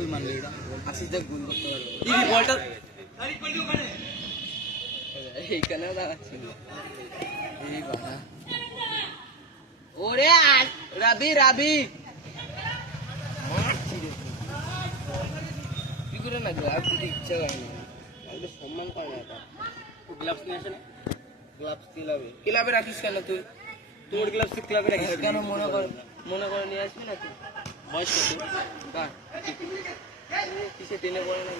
তুই মানলি এটা আশিস দেখ গোল করতে পারবে এই বলটা এইখানেও দাঁড়াচ্ছিল এই বাড়া ওরে রাবি রাবি কি করে না গ্লাভস দিতে ইচ্ছা করে না আমাকে সম্মান করে না এটা গ্লাভস নিয়ে আসে না গ্লাভস ক্লাবে রাখিস কেন তুই তোর গ্লাভস ক্লাবে রাখিস কেন মনে করে নিয়ে আসবি না তুই বয়স কত কার কিসে টেনে পড়ে না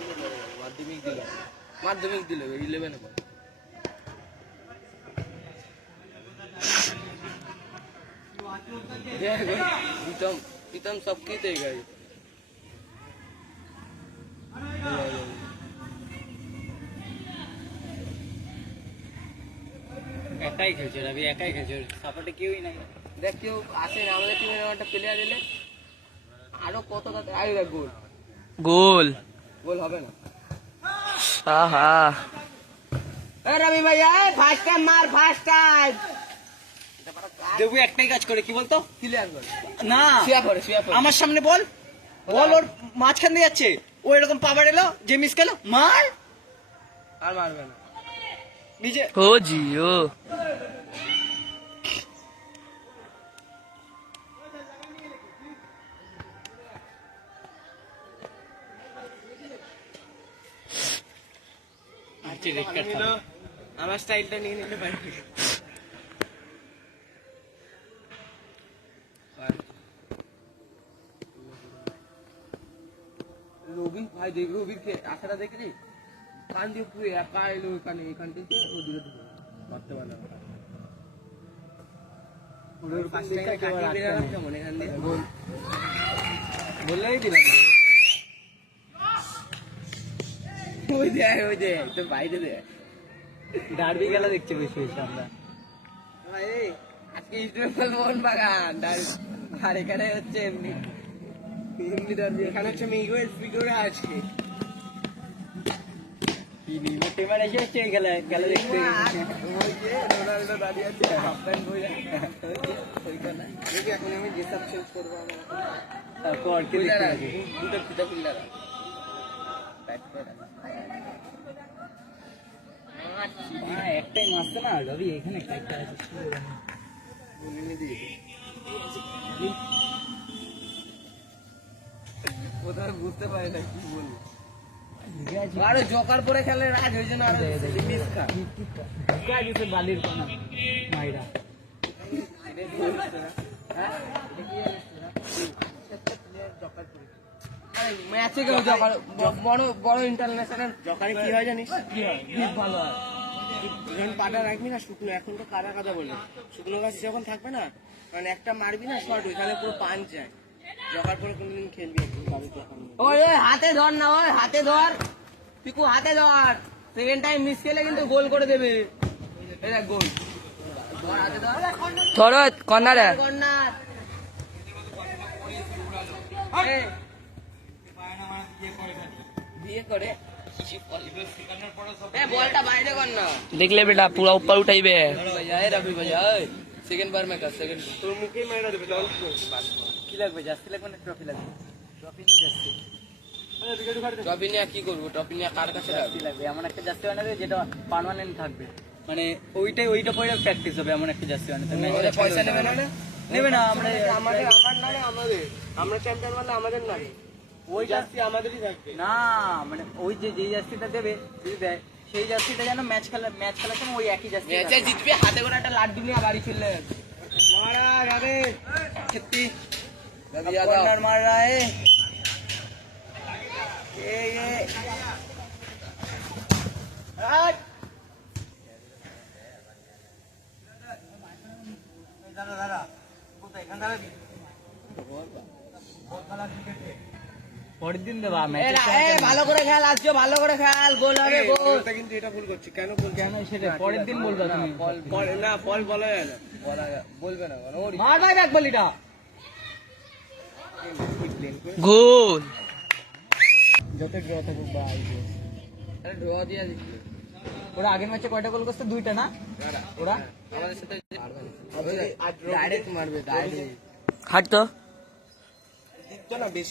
মাধ্যমিক দিল 11 পর প্রীতম सबकी देगा ये একাই খেলছে রবি একাই খেলছে সাপোর্টে কেউই নাই দেখ কেউ আসে না আমাদের টিমের একটা প্লেয়ার এলে আরো কত আয়ু দেখ গোল গোল গোল হবে না আহা এ রবি ভাইয়া ফার্স্ট টাইম মার ফার্স্ট টাইম দেবু একটাই কাজ করে কি বলতো ক্লিয়ার গোল না শুয়া পড়ে আমার সামনে বল বল ওর মাঝখান দিয়ে যাচ্ছে ও এরকম পাবার এলো যে মিস খেলো মার আর মারবে না নিজে ও জিও আমার স্টাইলটা নিয়ে নিলে পারবে রবি ভাই দেখ রবির আশাটা দেখলি কান দিয়ে পুরো একা এলো এখান থেকে ওদিকে মারতে পারলাম বললেই দিলাম ওই দে তো বাইরে দে ডার্বি খেলা দেখছি বেশি বেশি আমরা আজকে ইস্টবেঙ্গল মোহন বাগান আর এখানে হচ্ছে এমনি ডার্বি এখানে হচ্ছে মিগুয়েল ফিগুরা আজকে টিমার এসে হচ্ছে এই খেলা দেখতে ওই যে রোনাল্ডো দাঁড়িয়ে আছে হাফ প্যান্ট পরে ওইখানে দেখি এখন আমি যেসব চেঞ্জ করবো তারপর কি দেখতে লাগে দুটো ফিতা ফিল্ডার ব্যাট করে একটাই মারছে না রবি এখানে একটা কোথাও বুঝতে পারে না কি বলবো আরে জকার পরে খেলে রাজ ওই জন্য আরো মিস খা বালির কোনা মাইরা ম্যাচে কেউ জকার বড় ইন্টারন্যাশনাল জকারে কি হয় জানিস কি হয় খুব ভালো হয় যখন পাটা রাখবি না শুকনো এখন তো কাদা কাদা বলে শুকনো গাছ যখন থাকবে না মানে একটা মারবি না শর্ট ওইখানে পুরো পাঞ্চ যায় জকার পরে কোনদিন খেলবি একটু ওই হাতে ধর না ওই হাতে ধর পিকু হাতে ধর সেকেন্ড টাইম মিস খেলে কিন্তু গোল করে দেবে এই দেখ গোল ধর হাতে ধর ধরো কর্নারে কর্নার বিয়ে করে বলটা বাইরে কর না দেখলে बेटा पूरा ऊपर उठाइबे भैया रवि भैया सेकंड बार में कर सेकंड তোর মুখেই মাইরা দেবে জল কি লাগবে জাস্তি লাগবে না ট্রফি লাগবে ট্রফি নিয়ে জাস্তি ট্রফি নিয়ে কি করবো ট্রফি নিয়ে কার কাছে রাখবি জাস্তি লাগবে এমন একটা জাস্তি বানাবে যেটা পার্মানেন্ট থাকবে মানে ওইটা পরে প্র্যাকটিস হবে এমন একটা জাস্তি বানাতে ওদের পয়সা নেবে না নেবে না আমরা আমার নামে আমাদের আমরা চ্যাম্পিয়ন বললে আমাদের নামে ওই জাস্তি আমাদেরই থাকবে না মানে ওই যে জাস্তিটা দেবে যদি দেয় সেই জাস্তিটা যেন ম্যাচ খেলার সময় ওই একই জাস্তি ম্যাচে জিতবে হাতে করে একটা লাড্ডু নিয়ে বাড়ি ফিরলে মারা যাবে খেতি কর্নার মার रहा है ये দাদা কোথায় এখান দাঁড়াবি পরের দিন দেবা ভালো করে খেল আসছো ভালো করে খেল গোল হবে গোল কিন্তু এটা ভুল করছি কেন সেটা পরের দিন বলবা তুমি না বল বলা যায় না বলবে না মার ভাই ব্যাক বলিটা গোল যত ড্র থাকুক বা ড্র দিয়ে দিচ্ছি ওরা আগের ম্যাচে কয়টা গোল করছে দুইটা না ওরা আমাদের সাথে ডাইরেক্ট মারবে ডাইরেক্ট হাট তো দিত না বেশি